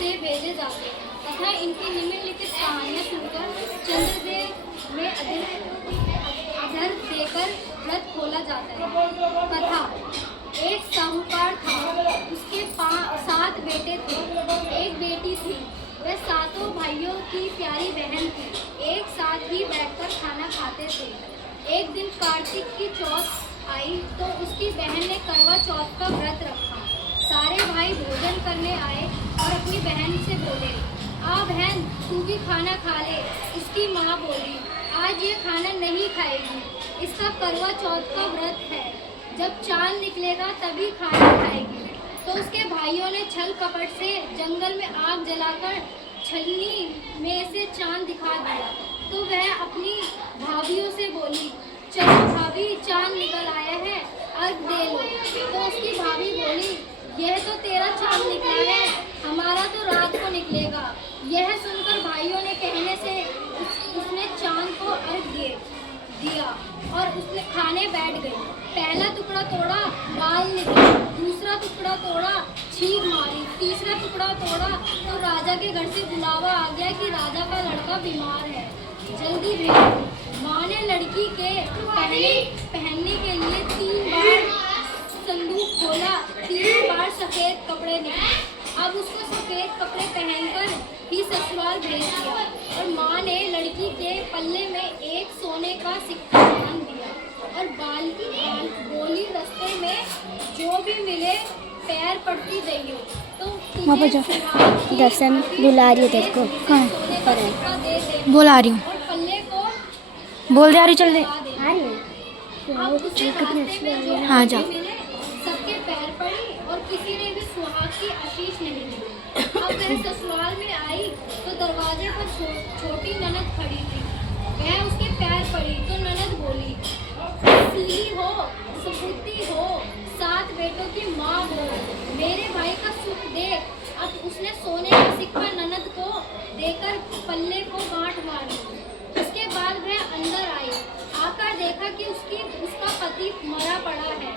से भेजे जाते तथा इनकी निम्नलिखित कहानियाँ सुनकर चंद्रदेव में अधर देकर व्रत खोला जाता है। कथा। एक साहूकार था, उसके 7 बेटे थे, एक बेटी थी। वे सातों भाइयों की प्यारी बहन थी। एक साथ ही बैठकर खाना खाते थे। एक दिन कार्तिक की चौथ आई तो उसकी बहन ने करवा चौथ का व्रत रखा। सारे भाई भोजन करने आए और अपनी बहन से बोले, आ बहन, तू भी खाना खा ले। उसकी माँ बोली, आज ये खाना नहीं खाएगी, इसका करवा चौथ का व्रत है, जब चांद निकलेगा तभी खाना खाएगी। तो उसके भाइयों ने छल कपट से जंगल में आग जलाकर छलनी में से चांद दिखा दिया। तो वह अपनी भाभियों से बोली, चलो भाभी, चांद निकल आया है, अर्घ दे लो। तो उसकी भाभी बोली, यह तो तेरा चांद निकला है, हमारा तो रात को निकलेगा। यह सुनकर भाइयों ने कहने से उसने चांद को अर्घ दिया और उसने खाने बैठ गई। पहला टुकड़ा तोड़ा, बाल निकला, दूसरा टुकड़ा तोड़ा, छींक मारी, तीसरा टुकड़ा तोड़ा तो राजा के घर से बुलावा आ गया कि राजा का लड़का बीमार है, जल्दी भेजो। माँ ने लड़की के पहनने के लिए 3 बार संदूक खोला, 3 बार सफेद कपड़े निकले। अब उसको सफेद कपड़े पहनकर ही ससुराल भेज दिया और माँ ने लड़की के पल्ले में एक सोने का सिक्का बांध दिया और बोली, रास्ते में जो भी मिले पैर पड़ती जाइयो। तो दर्शन बुला रही है तेरे को। कहाँ पर बुला रही हूँ, और पल्ले को बोल दे, आ रही, चल दे। अब उसे रास्ते में जो हाँ, जा। मिले सबके पैर पड़ी और किसी ने भी सुहाग की आशीष नहीं दी। अब वह ससुराल में आई तो दरवाजे पर छोटी ननद खड़ी थी। वह उसके पैर पड़ी तो ननद बोली, सीली हो, सपूती हो, 7 बेटों की माँ हो, मेरे भाई का सुख देख। अब उसने सोने का सिक्का ननद को देकर पल्ले को गांठ मारी। उसके बाद वह अंदर आई, आकर देखा कि उसका पति मरा पड़ा है।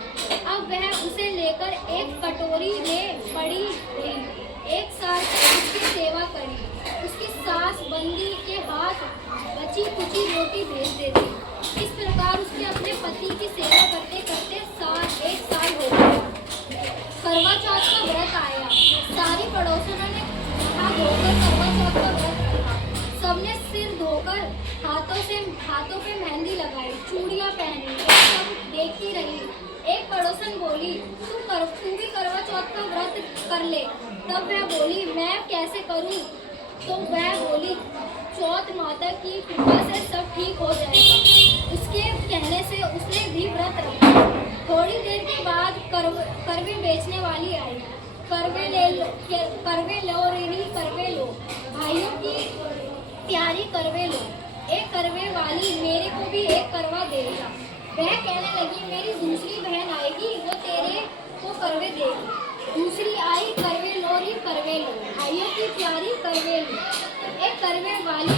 अब वह उसे लेकर एक कटोरी में पड़ी रही। एक साल तक उसकी सेवा करी। उसकी सास बंदी के हाथ बची कुची रोटी भेज देती। इस प्रकार उसके अपने पति की सेवा करते करते 1 साल हो गया। करवा चौथ का व्रत आया। सारी पड़ोसनों ने हाथ धोकर करवा चौथ का व्रत रखा। सबने सिर धोकर हाथों पे मेहंदी लगाई, चूड़ियाँ पहनी। सब देखती रही। एक पड़ोसन बोली, तू भी करवा चौथ का व्रत कर ले। तब वह बोली, मैं कैसे करूं? तो वह बोली, चौथ माता की कृपा से सब ठीक हो जाएगा। उसके कहने से उसने भी व्रत रखा। थोड़ी देर के बाद करवे बेचने वाली आई। करवे लो, भाइयों की प्यारी करवे लो। एक करवे वाली मेरे को भी एक करवा देगा। वह कहने लगी, मेरी दूसरी बहन आएगी, वो तेरे को करवे देगी। दूसरी आई, करवे लो, भाइयों की प्यारी करवे लो। एक करवे वाली